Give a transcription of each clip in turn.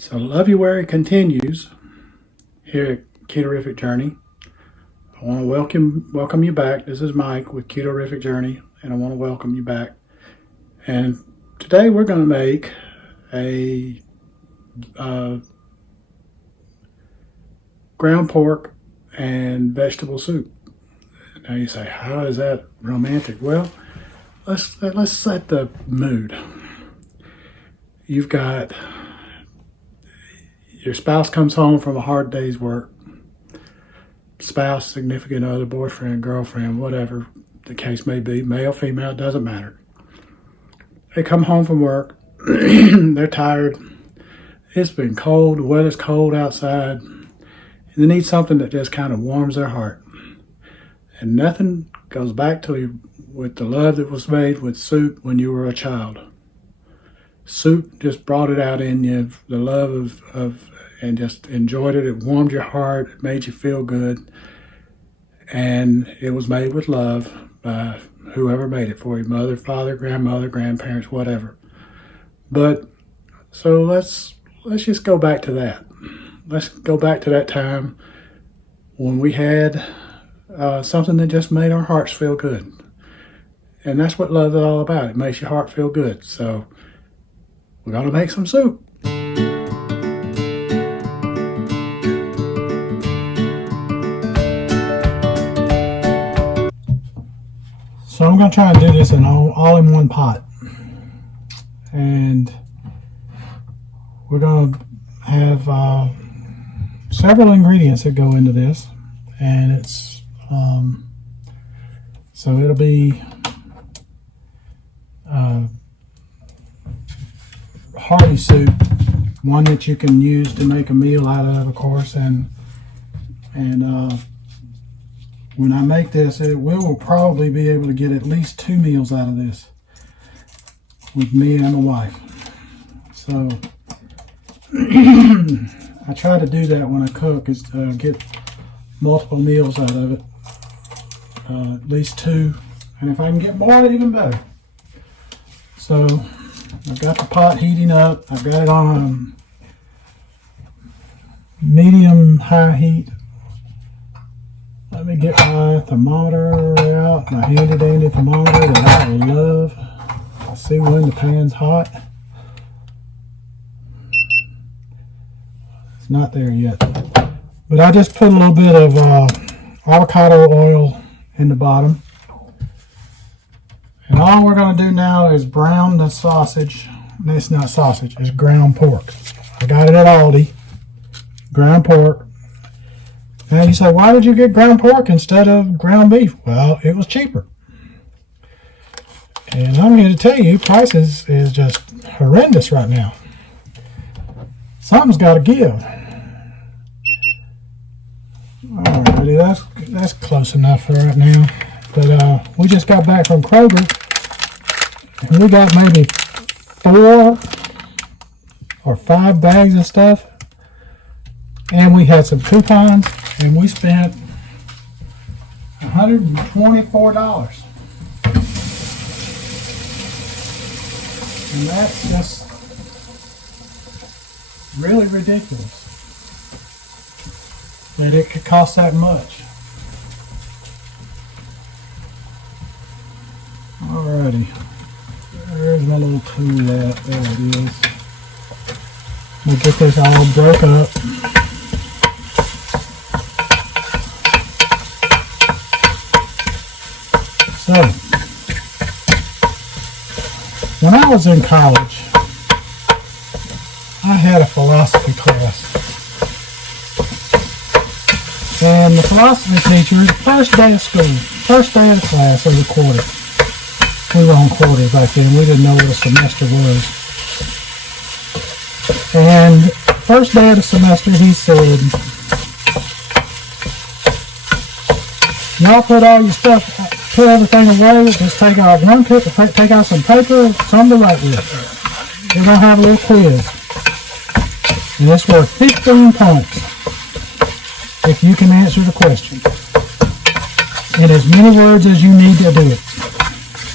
So Love You Where It continues here at Keto Journey. I want to welcome you back. This is Mike with Keto Journey, and I want to welcome you back. And today we're going to make a ground pork and vegetable soup. Now you say, how is that romantic? Well, let's set the mood. You've got your spouse comes home from a hard day's work. Spouse, significant other, boyfriend, girlfriend, whatever the case may be, male, female, doesn't matter. They come home from work. They're tired. It's been cold. The weather's cold outside. And they need something that just kind of warms their heart. And nothing goes back to you with the love that was made with soup when you were a child. Soup just brought it out in you, the love of and just enjoyed it. It warmed your heart. It made you feel good. And it was made with love by whoever made it for you, mother, father, grandmother, grandparents, whatever. But so let's just go back to that. Let's go back to that time when we had something that just made our hearts feel good. And that's what love is all about. It makes your heart feel good. So we're going to make some soup. So I'm going to try and do this all in one pot. And we're going to have several ingredients that go into this. And it's, so it'll be hearty soup, one that you can use to make a meal out of course, and when I make this, we will probably be able to get at least 2 meals out of this with me and my wife. So I try to do that when I cook, is to get multiple meals out of it, at least 2, and if I can get more, even better. So I've got the pot heating up. I've got it on medium-high heat. Let me get my thermometer out, my handy-dandy thermometer that I love. I see when the pan's hot. It's not there yet. But I just put a little bit of avocado oil in the bottom. And all we're going to do now is brown the sausage. It's not sausage, it's ground pork. I got it at Aldi. Ground pork. Now you say, why did you get ground pork instead of ground beef? Well, it was cheaper. And I'm here to tell you, prices is just horrendous right now. Something's got to give. Alrighty, that's close enough for right now. But we just got back from Kroger, and we got maybe 4 or 5 bags of stuff, and we had some coupons, and we spent $124. And that's just really ridiculous that it could cost that much. Alrighty, there's my little tool out. There it is. We'll get this all broke up. So, when I was in college, I had a philosophy class. And the philosophy teacher, first day of school, first day of the class, was a quarter. We were on quarters back then. We didn't know what a semester was. And first day of the semester, he said, y'all put all your stuff, put everything away, just take out one paper, take out some paper, something to write with. We're going to have a little quiz. And it's worth 15 points if you can answer the question in as many words as you need to do it.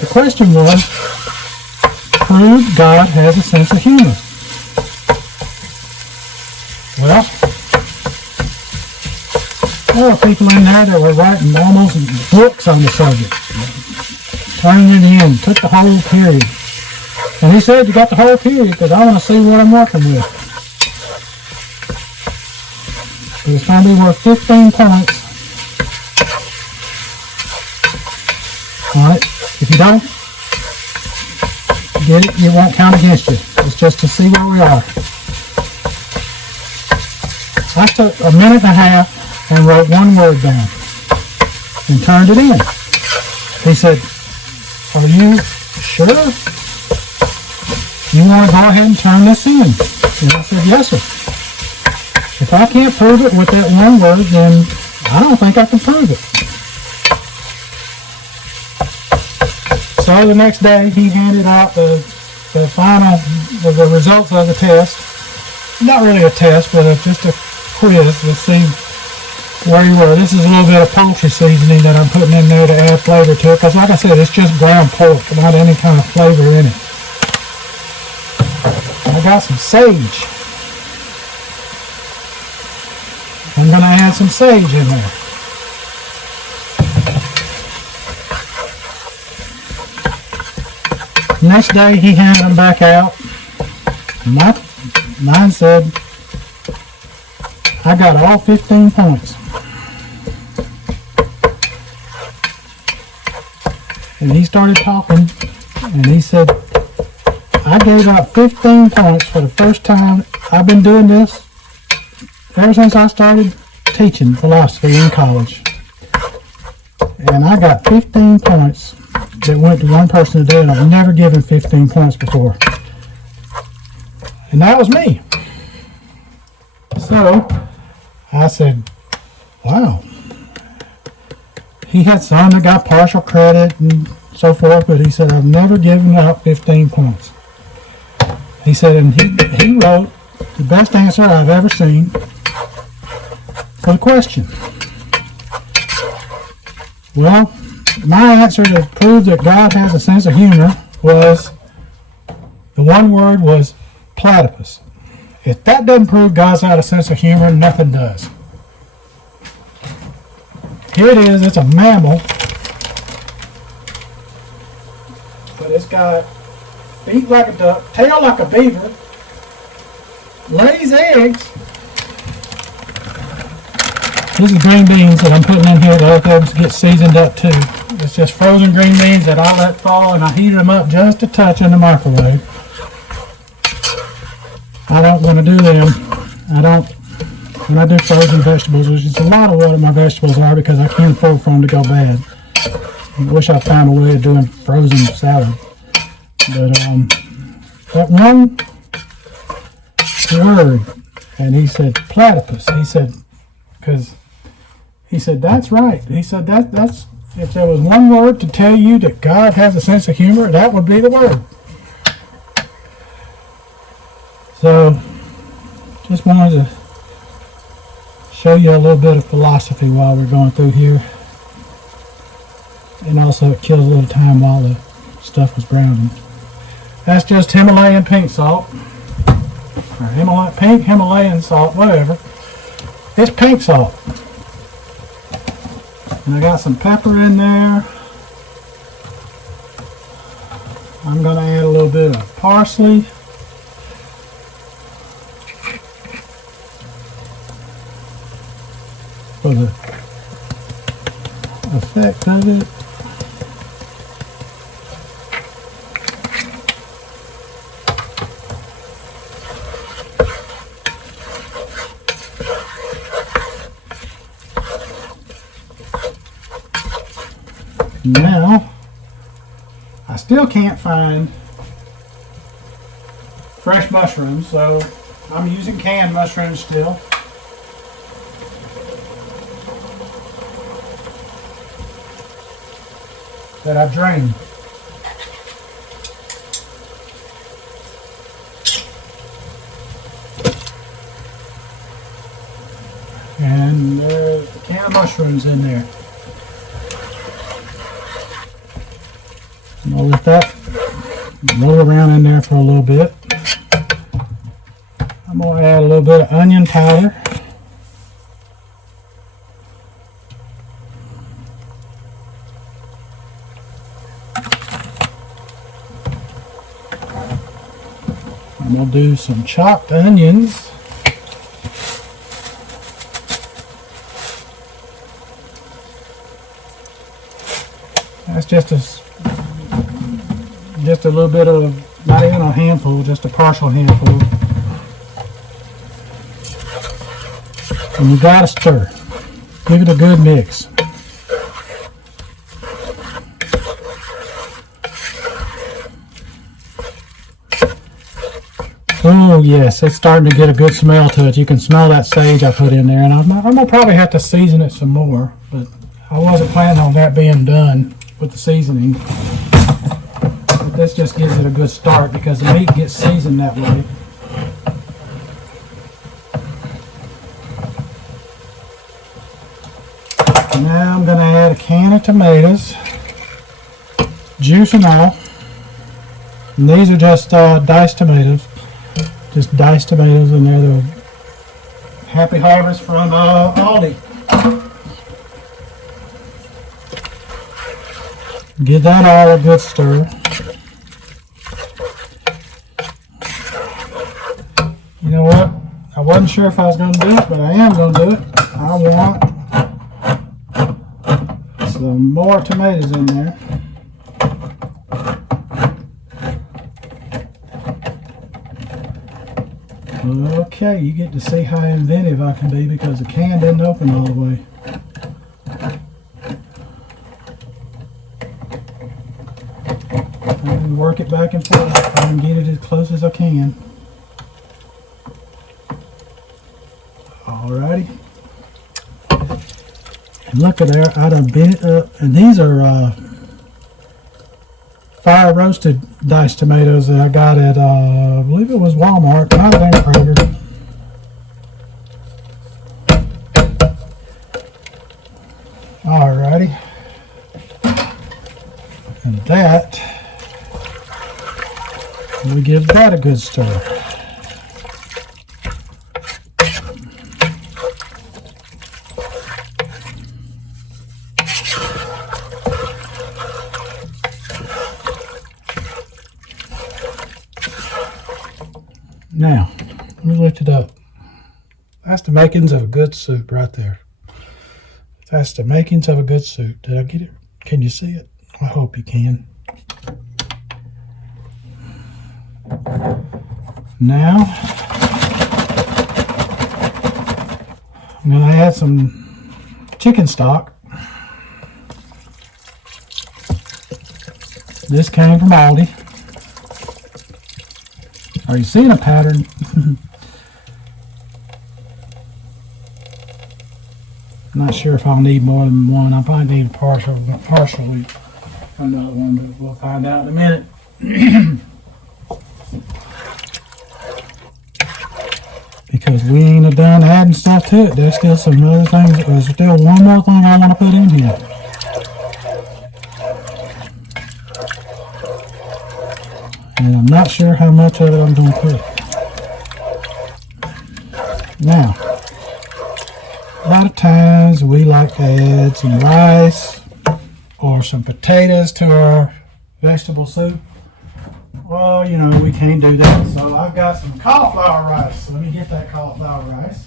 The question was, prove God has a sense of humor. Well, there were people in there that were writing almost books on the subject. Turning it in, took the whole period. And he said, you got the whole period because I want to see what I'm working with. So it's going to be worth 15 points. Alright, if you don't get it, it won't count against you. It's just to see where we are. I took a minute and a half and wrote one word down and turned it in. He said, are you sure you want to go ahead and turn this in? And I said, yes, sir. If I can't prove it with that one word, then I don't think I can prove it. So the next day, he handed out the final, the results of the test. Not really a test, but just a quiz to see where you were. This is a little bit of poultry seasoning that I'm putting in there to add flavor to it, because like I said, it's just ground pork, not any kind of flavor in it. I got some sage. I'm going to add some sage in there. Next day he handed them back out. Mine said I got all 15 points. And he started talking and he said, I gave out 15 points for the first time. I've been doing this ever since I started teaching philosophy in college. And I got 15 points that went to one person today, and I've never given 15 points before. And that was me. So I said, wow. He had some that got partial credit and so forth, but he said, I've never given out 15 points. He said, and he wrote the best answer I've ever seen for the question. Well, my answer to prove that God has a sense of humor was, the one word was platypus. If that doesn't prove God's got a sense of humor, nothing does. Here it is, it's a mammal, but it's got feet like a duck, tail like a beaver, lays eggs. These are green beans that I'm putting in here to let them get seasoned up too. It's just frozen green beans that I let fall, and I heated them up just a touch in the microwave. I don't want to do them. When I do frozen vegetables, which is a lot of what my vegetables are because I can't afford for them to go bad. I wish I found a way of doing frozen salad. But that one word, and he said platypus. He said, because he said, that's right. He said, that's if there was one word to tell you that God has a sense of humor, that would be the word. So, just wanted to show you a little bit of philosophy while we're going through here. And also it kills a little time while the stuff was browning. That's just Himalayan pink salt. Or pink Himalayan salt, whatever. It's pink salt. And I got some pepper in there. I'm going to add a little bit of parsley. For the effect of it. Now, I still can't find fresh mushrooms, so I'm using canned mushrooms still. That I've drained. And there's the can of mushrooms in there. And I'll let that roll around in there for a little bit. I'm going to add a little bit of onion powder. I'm going to do some chopped onions. That's just a little bit of, not even a handful, just a partial handful. And you gotta stir. Give it a good mix. Oh yes, it's starting to get a good smell to it. You can smell that sage I put in there, and I'm gonna probably have to season it some more, but I wasn't planning on that being done with the seasoning. But this just gives it a good start because the meat gets seasoned that way. Now I'm going to add a can of tomatoes, juice and all. And these are just diced tomatoes. Just diced tomatoes, and they're the Happy Harvest from Aldi. Give that all a good stir. You know what? I wasn't sure if I was going to do it, but I am going to do it. I want some more tomatoes in there. Okay, you get to see how inventive I can be because the can didn't open all the way. And work it back and forth and get it as close as I can. Alrighty. And look at there, I done bent it up. And these are fire roasted diced tomatoes that I got at, I believe it was Walmart, not at Kroger. Alrighty. And that, we give that a good stir. Now, let me lift it up. That's the makings of a good soup right there. That's the makings of a good soup. Did I get it? Can you see it? I hope you can. Now, I'm going to add some chicken stock. This came from Aldi. Are you seeing a pattern? I'm not sure if I'll need more than one. I probably need partially another one, but we'll find out in a minute. Because we ain't done adding stuff to it. There's still some other things. There's still one more thing I want to put in here. And I'm not sure how much of it I'm going to put. Now, a lot of times we like to add some rice or some potatoes to our vegetable soup. Well, you know, we can't do that. So I've got some cauliflower rice. So let me get that cauliflower rice.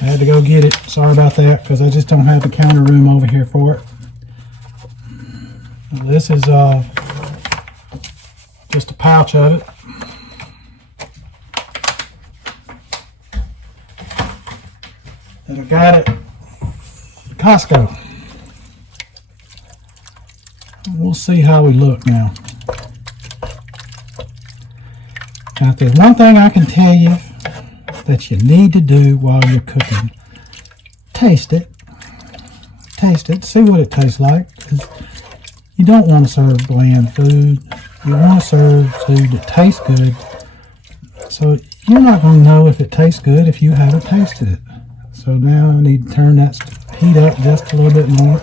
I had to go get it. Sorry about that, because I just don't have the counter room over here for it. This is just a pouch of it. And I got it at Costco. We'll see how we look now. Now, if there's one thing I can tell you that you need to do while you're cooking, taste it. Taste it. See what it tastes like. You don't want to serve bland food. You want to serve food that tastes good. So You're not going to know if it tastes good if you haven't tasted it. So now I need to turn that heat up just a little bit more.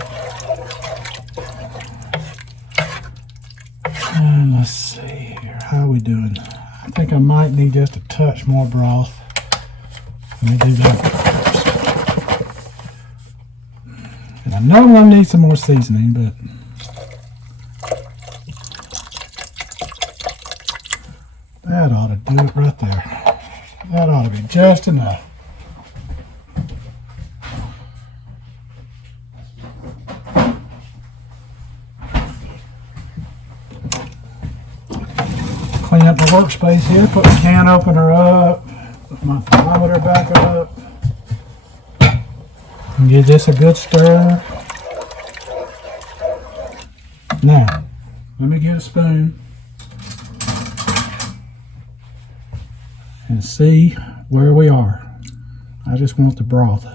And let's see here, how are we doing? I think I might need just a touch more broth. Let me do that first. And I know I'm going to need some more seasoning, but that ought to do it right there. That ought to be just enough. Clean up my workspace here, put the can opener up, put my thermometer back up, and give this a good stir. Now, let me get a spoon and see where we are. I just want the broth.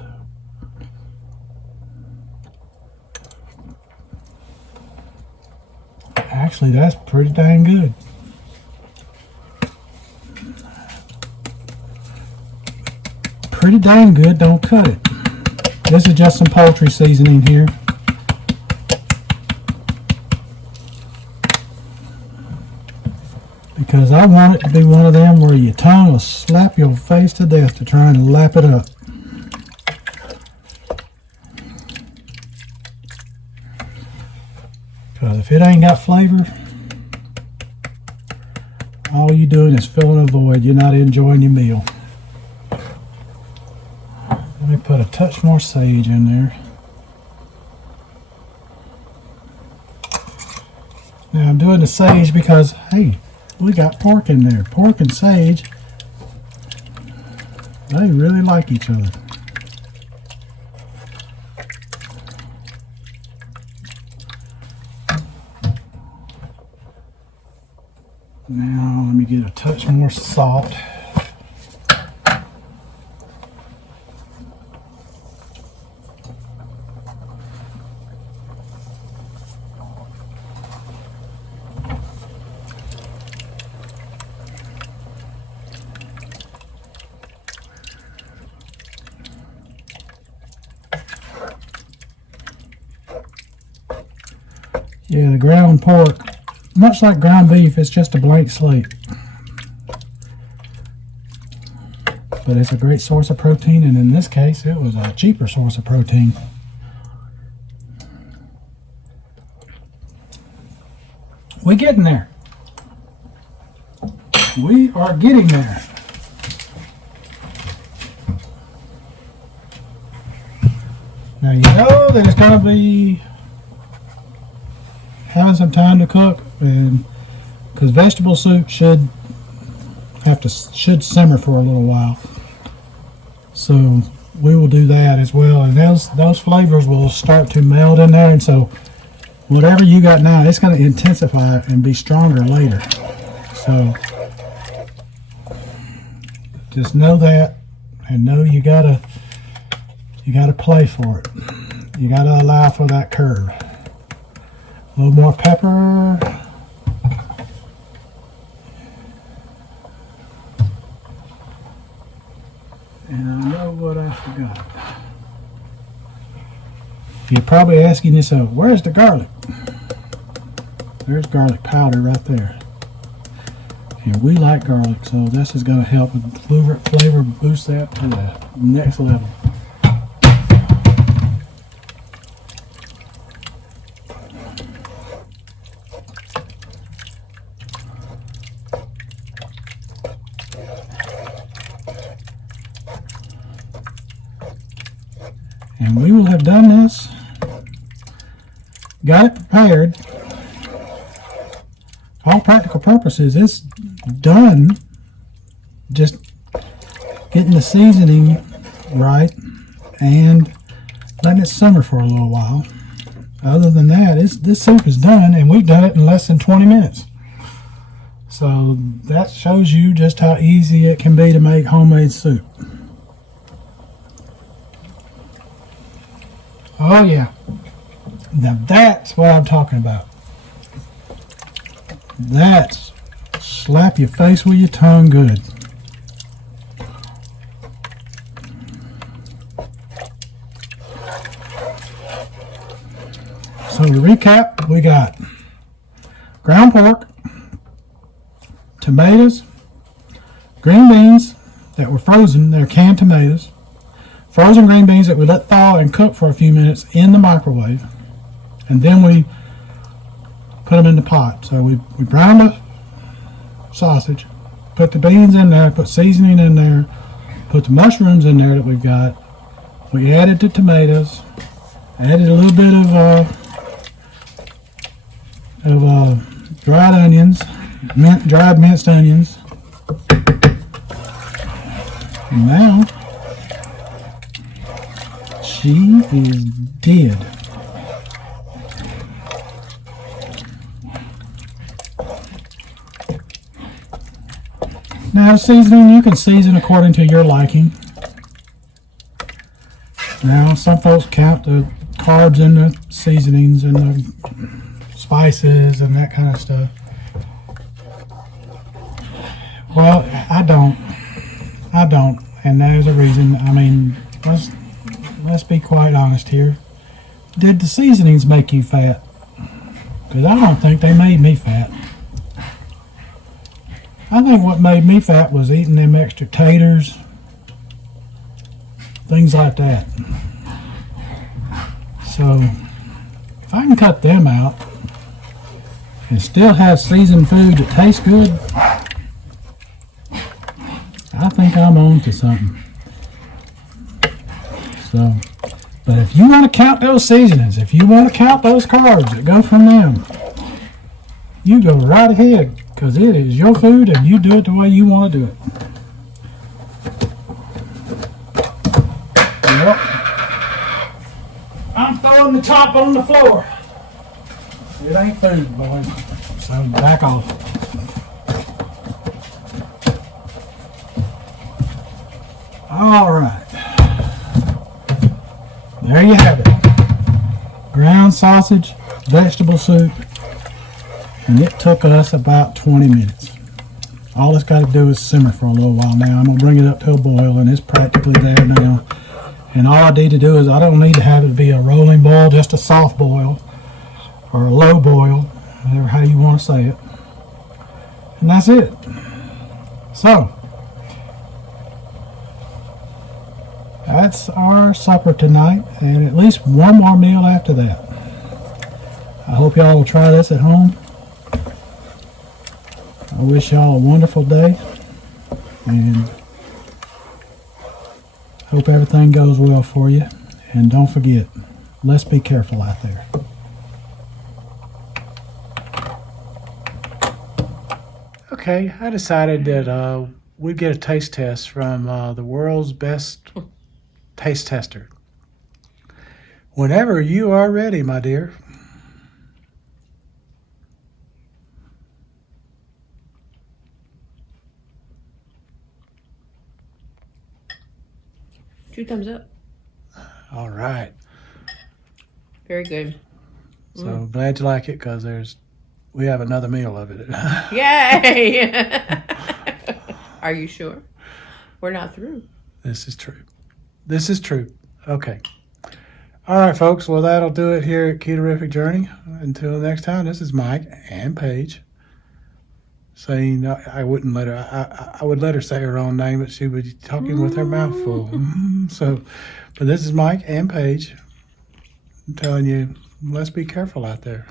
Actually, that's pretty dang good. Pretty dang good, don't cut it. This is just some poultry seasoning here. Because I want it to be one of them where your tongue will slap your face to death to try and lap it up. Because if it ain't got flavor, all you're doing is filling a void. You're not enjoying your meal. Let me put a touch more sage in there. Now I'm doing the sage because, hey, we got pork in there. Pork and sage, they really like each other. Now let me get a touch more salt. Yeah, the ground pork, much like ground beef, it's just a blank slate. But it's a great source of protein, and in this case, it was a cheaper source of protein. We're getting there. We are getting there. Now you know that it's going to be having some time to cook, and because vegetable soup should simmer for a little while, so we will do that as well, and those flavors will start to meld in there, and so whatever you got now, it's going to intensify and be stronger later. So just know that, and know you gotta play for it. You gotta allow for that curve. A little more pepper. And I know what I forgot. You're probably asking yourself, where's the garlic? There's garlic powder right there. And we like garlic, so this is going to help with flavor boost that to the next level. And we will have done this, got it prepared. All practical purposes, it's done. Just getting the seasoning right and letting it simmer for a little while. Other than that, this soup is done, and we've done it in less than 20 minutes. So that shows you just how easy it can be to make homemade soup. Oh yeah, now that's what I'm talking about. That's slap your face with your tongue good. So to recap, we got ground pork, tomatoes, green beans that were frozen, they're canned tomatoes, frozen green beans that we let thaw and cook for a few minutes in the microwave, and then we put them in the pot. So we browned the sausage, put the beans in there, put seasoning in there, put the mushrooms in there that we've got. We added the tomatoes, added a little bit of dried onions, dried minced onions. And now she is dead. Now seasoning, you can season according to your liking. Now some folks count the carbs in the seasonings and the spices and that kind of stuff. Well, I don't, and there's a reason. I mean, let's be quite honest here. Did the seasonings make you fat? Because I don't think they made me fat. I think what made me fat was eating them extra taters, things like that. So, if I can cut them out and still have seasoned food that tastes good, I think I'm on to something. So, but if you want to count those seasonings, if you want to count those carbs that go from them, you go right ahead, because it is your food and you do it the way you want to do it. Yep. I'm throwing the top on the floor. It ain't food, boy. So back off. All right. There you have it. Ground sausage, vegetable soup. And it took us about 20 minutes. All it's got to do is simmer for a little while now. I'm going to bring it up to a boil, and it's practically there now. And all I need to do is, I don't need to have it be a rolling boil, just a soft boil, or a low boil, whatever how you want to say it. And that's it. So, that's our supper tonight, and at least one more meal after that. I hope y'all will try this at home. I wish y'all a wonderful day, and hope everything goes well for you. And don't forget, let's be careful out there. Okay, I decided that we'd get a taste test from the world's best taste tester. Whenever you are ready, my dear. Two thumbs up. All right. Very good. So glad you like it, because we have another meal of it. Yay! Are you sure? We're not through. This is true. This is true. Okay. All right, folks. Well, that'll do it here at Keto Journey. Until next time, this is Mike and Paige saying I wouldn't let her. I would let her say her own name, but she would be talking with her mouth full. But this is Mike and Paige telling you, let's be careful out there.